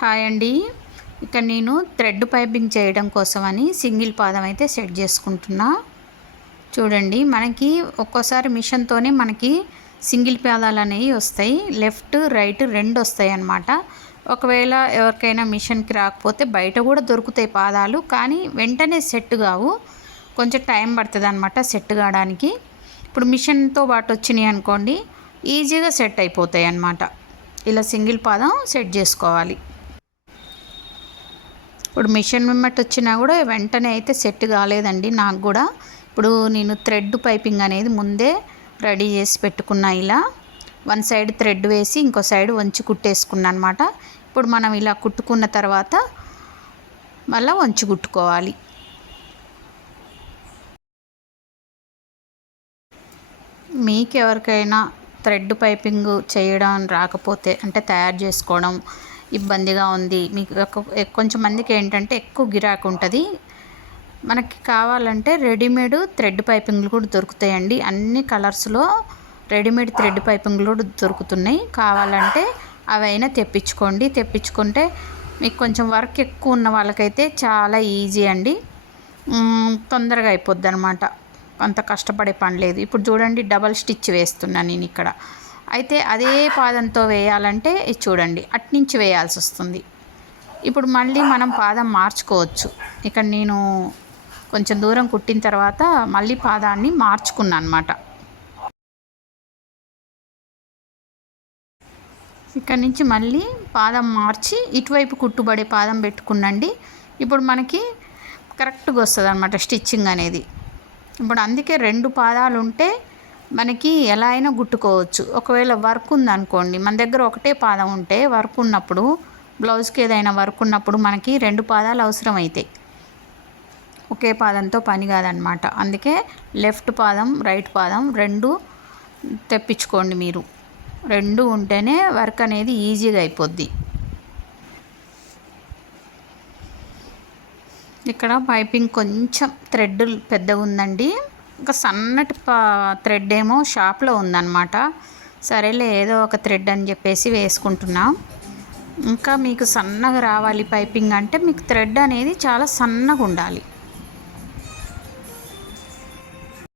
Hi అండి. ఇక్కడ నేను థ్రెడ్ పైపింగ్ చేయడం కోసమని సింగిల్ పాదం అయితే సెట్ చేసుకుంటున్నా. చూడండి, మనకి ఒక్కోసారి మిషన్తోనే మనకి సింగిల్ పాదాలు అనేవి వస్తాయి. లెఫ్ట్ రైట్ రెండు వస్తాయి అన్నమాట. ఒకవేళ ఎవరికైనా మిషన్కి రాకపోతే బయట కూడా దొరుకుతాయి పాదాలు, కానీ వెంటనే సెట్ కావు, కొంచెం టైం పడుతుంది అన్నమాట సెట్ కావడానికి. ఇప్పుడు మిషన్తో పాటు వచ్చినాయి అనుకోండి, ఈజీగా సెట్ అయిపోతాయి అన్నమాట. ఇలా సింగిల్ పాదం సెట్ చేసుకోవాలి. ఇప్పుడు మిషన్ మిమ్మట్ వచ్చినా కూడా వెంటనే అయితే సెట్ కాలేదండి నాకు కూడా. ఇప్పుడు నేను థ్రెడ్ పైపింగ్ అనేది ముందే రెడీ చేసి పెట్టుకున్నా. ఇలా వన్ సైడ్ థ్రెడ్ వేసి ఇంకో సైడ్ వంచి కుట్టేసుకున్నా అనమాట. ఇప్పుడు మనం ఇలా కుట్టుకున్న తర్వాత మళ్ళీ వంచి కుట్టుకోవాలి. మీకు ఎవరికైనా థ్రెడ్ పైపింగ్ చేయడం రాకపోతే, అంటే తయారు చేసుకోవడం ఇబ్బందిగా ఉంది, మీకు కొంచెం మందికి ఏంటంటే ఎక్కువ గిరాకు ఉంటుంది, మనకి కావాలంటే రెడీమేడ్ థ్రెడ్ పైపింగ్లు కూడా దొరుకుతాయండి. అన్ని కలర్స్లో రెడీమేడ్ థ్రెడ్ పైపింగ్లు కూడా దొరుకుతున్నాయి. కావాలంటే అవైనా తెప్పించుకుంటే మీకు కొంచెం వర్క్ ఎక్కువ ఉన్న వాళ్ళకైతే చాలా ఈజీ అండి, తొందరగా అయిపోద్ది అనమాట. అంత కష్టపడే పని లేదు. ఇప్పుడు చూడండి, డబల్ స్టిచ్ వేస్తున్నాను నేను ఇక్కడ. అయితే అదే పాదంతో వేయాలంటే ఇది చూడండి, అట్నుంచి వేయాల్సి వస్తుంది. ఇప్పుడు మళ్ళీ మనం పాదం మార్చుకోవచ్చు. ఇక్కడ నేను కొంచెం దూరం కుట్టిన తర్వాత మళ్ళీ పాదాన్ని మార్చుకున్నాను అనమాట. ఇక్కడ నుంచి మళ్ళీ పాదం మార్చి ఇటువైపు కుట్టుబడే పాదం పెట్టుకున్నాండి. ఇప్పుడు మనకి కరెక్ట్గా వస్తుంది అనమాట స్టిచ్చింగ్ అనేది. ఇప్పుడు అందుకే రెండు పాదాలు ఉంటే మనకి ఎలా అయినా గుట్టుకోవచ్చు. ఒకవేళ వర్క్ ఉందనుకోండి, మన దగ్గర ఒకటే పాదం ఉంటే వర్క్ ఉన్నప్పుడు, బ్లౌజ్కి ఏదైనా వర్క్ ఉన్నప్పుడు మనకి రెండు పాదాలు అవసరం అవుతాయి. ఒకే పాదంతో పని కాదనమాట. అందుకే లెఫ్ట్ పాదం రైట్ పాదం రెండు తెప్పించుకోండి మీరు. రెండు ఉంటేనే వర్క్ అనేది ఈజీగా అయిపోద్ది. ఇక్కడ పైపింగ్ కొంచెం థ్రెడ్ పెద్దగా ఉందండి. ఇంకా సన్నటి థ్రెడ్ ఏమో షాప్లో ఉందన్నమాట. సరేలే ఏదో ఒక థ్రెడ్ అని చెప్పేసి వేసుకుంటున్నాం. ఇంకా మీకు సన్నగా రావాలి పైపింగ్ అంటే మీకు థ్రెడ్ అనేది చాలా సన్నగా ఉండాలి.